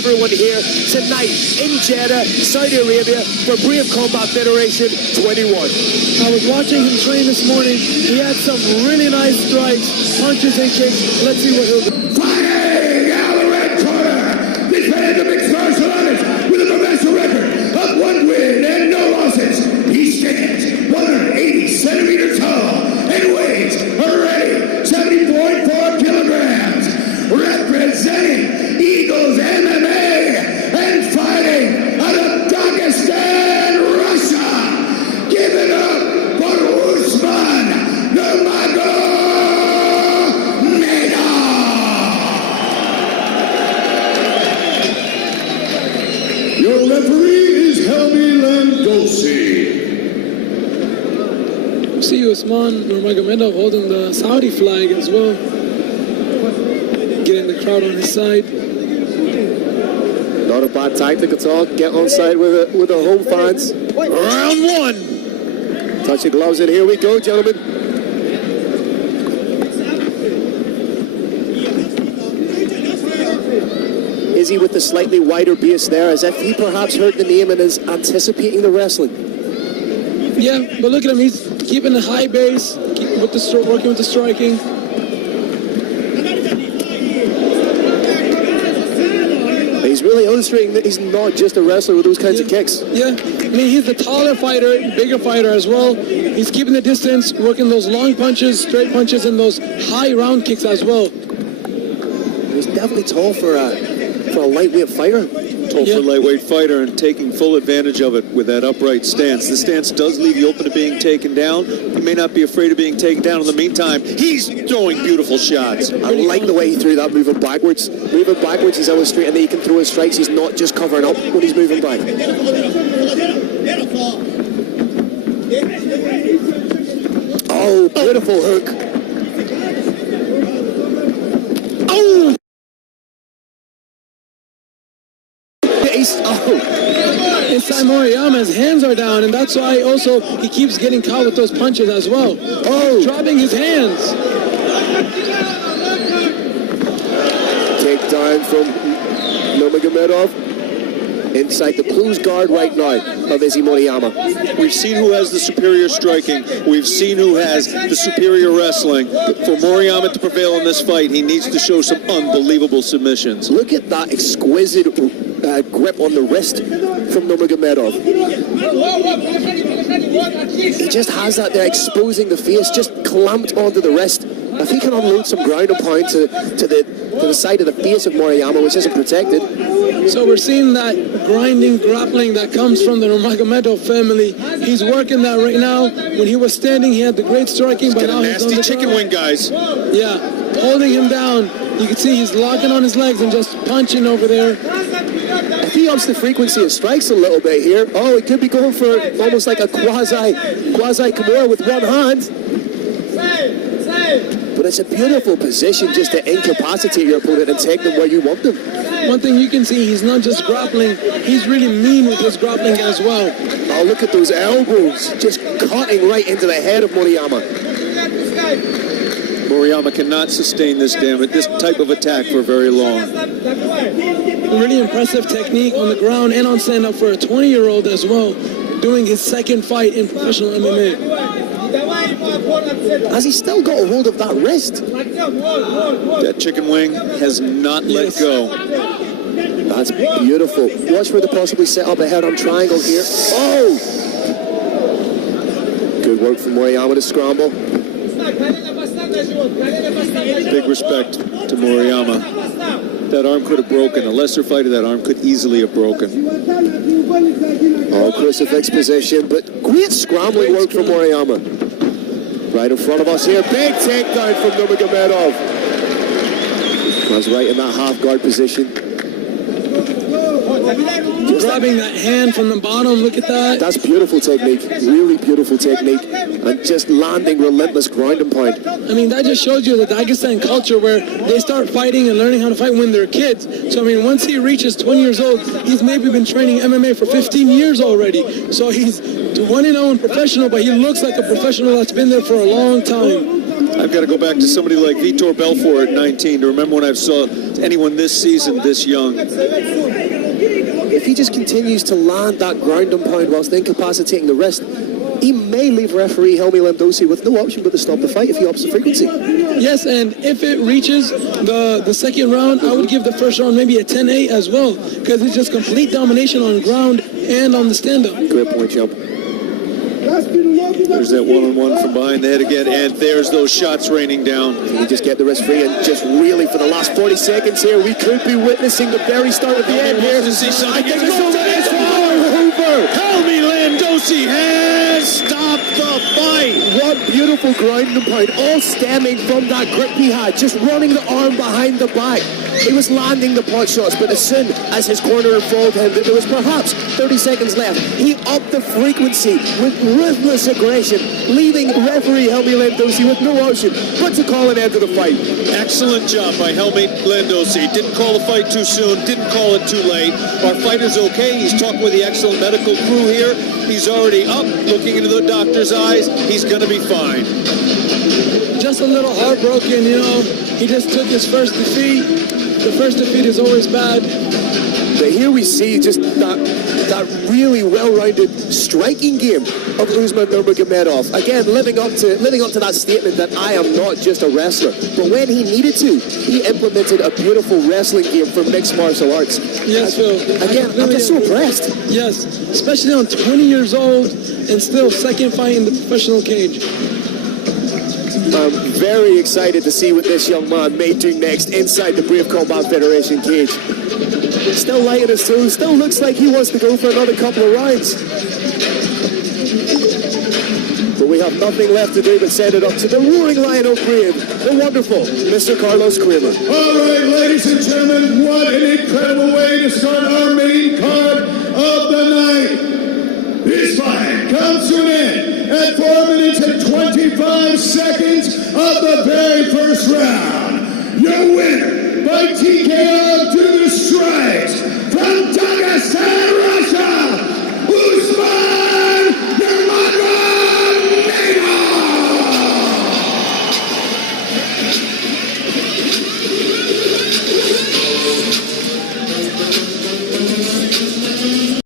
everyone here tonight in Jeddah, Saudi Arabia, for Brave Combat Federation 21. I was watching him train this morning. He had some really nice strikes, punches and kicks. Let's see what he'll do. Fighting out of the red corner, defending the mixed martial artist with a professional record of 1 win and no losses. He stands 180 centimeters tall and weighs already 70.4 kilograms. Representing Eagles MMA and fighting out of Dagestan, Russia. Give it up for Usman Nurmagomedov. Your referee is Helmi Langosi. See Usman Nurmagomedov holding the Saudi flag as well. Getting the crowd on his side. Not a bad tactic at all. Get on side with the home fans. Round 1. Touch your gloves in. Here we go, gentlemen. Issei with the slightly wider base there, as if he perhaps heard the name and is anticipating the wrestling. Yeah, but look at him. He's keeping the high base, working with the striking. He's really illustrating that he's not just a wrestler with those kinds of kicks. Yeah, I mean, he's the taller fighter, bigger fighter as well. He's keeping the distance, working those long punches, straight punches, and those high round kicks as well. He's definitely tall for a lightweight fighter. Tall for a lightweight fighter and taking full advantage of it with that upright stance. The stance does leave you open to being taken down. He may not be afraid of being taken down. In the meantime, he's throwing beautiful shots. I like the way he threw that moving backwards. Moving backwards, he's illustrating that he can throw his strikes. He's not just covering up when he's moving back. Oh, beautiful hook. Oh! Inside Moriyama's hands are down, and that's why also he keeps getting caught with those punches as well. Oh, dropping his hands. Take down from Nurmagomedov. Inside the closed guard right now of Issei Moriyama. We've seen who has the superior striking. We've seen who has the superior wrestling. For Moriyama to prevail in this fight, he needs to show some unbelievable submissions. Look at that exquisite grip on the wrist from Nurmagomedov. He just has that there, exposing the face, just clamped onto the wrist. If he can unload some ground and pound to the side of the face of Moriyama, which isn't protected. So we're seeing that grinding, grappling that comes from the Nurmagomedov family. He's working that right now. When he was standing, he had the great striking, but now he's on the nasty chicken wing, guys. Yeah, holding him down. You can see he's locking on his legs and just punching over there. If he ups the frequency of strikes a little bit here, oh, he could be going for almost like a quasi Kimura with one hand. But it's a beautiful position just to incapacitate your opponent and take them where you want them. One thing you can see, he's not just grappling, he's really mean with his grappling as well. Oh, look at those elbows, just cutting right into the head of Moriyama. Moriyama cannot sustain this type of attack for very long. Really impressive technique on the ground and on stand-up for a 20-year-old as well, doing his second fight in professional MMA. Has he still got a hold of that wrist? That chicken wing has not let go. That's beautiful. Watch where they possibly set up a head-on triangle here. Oh! Good work from Moriyama to scramble. Big respect to Moriyama. That arm could have broken. A lesser fighter, that arm could easily have broken. Oh, crucifix position, but great scrambling work from Moriyama. Right in front of us here, big takedown from Nurmagomedov. That's right in that half guard position. Grabbing that hand from the bottom, look at that. That's beautiful technique, really beautiful technique. And just landing relentless ground and pound. I mean, that just shows you the Dagestan culture where they start fighting and learning how to fight when they're kids. So, I mean, once he reaches 20 years old, he's maybe been training MMA for 15 years already. So he's 1-0 in professional, but he looks like a professional that's been there for a long time. I've got to go back to somebody like Vitor Belfort at 19 to remember when I saw anyone this season this young. If he just continues to land that ground and pound whilst incapacitating the wrist, he may leave referee Helmi Lemdosi with no option but to stop the fight if he ups the frequency. Yes, and if it reaches the second round, I would give the first round maybe a 10-8 as well, because it's just complete domination on ground and on the stand-up. Great point, Jump. There's that one-on-one from behind the head again, and there's those shots raining down. Can you just get the wrist free? And just really for the last 40 seconds here, we could be witnessing the very start of the end here. To see something. I think it's over. Helmi Lemdosi has stopped the fight. What beautiful ground and pound, all stemming from that grip he had, just running the arm behind the back. He was landing the pot shots, but as soon as his corner informed him that there was perhaps 30 seconds left, he upped the frequency with ruthless aggression, leaving referee Helmi Lemdosi with no option but to call an end to the fight. Excellent job by Helmi Lemdosi. Didn't call the fight too soon, didn't call it too late. Our fighter's okay. He's talked with the excellent medical crew here. He's already up, looking into the doctor's eyes. He's going to be fine. Just a little heartbroken, you know. He just took his first defeat. The first defeat is always bad. But here we see just that really well-rounded striking game of Usman Nurmagomedov. Again, living up to that statement that I am not just a wrestler. But when he needed to, he implemented a beautiful wrestling game for mixed martial arts. Yes, Phil. Again, I'm just so impressed. Yes, especially on 20 years old and still second fight in the professional cage. I'm very excited to see what this young man may do next inside the Brave Combat Federation cage. Still light on his toes, still looks like he wants to go for another couple of rounds. But we have nothing left to do but set it up to the roaring lion of Brave, the wonderful Mr. Carlos Kramer. All right, ladies and gentlemen, what an incredible way to start our main card of the night. This fight comes to an end at 4 minutes and 25 seconds of the very first round. Your winner by TKO due to strikes,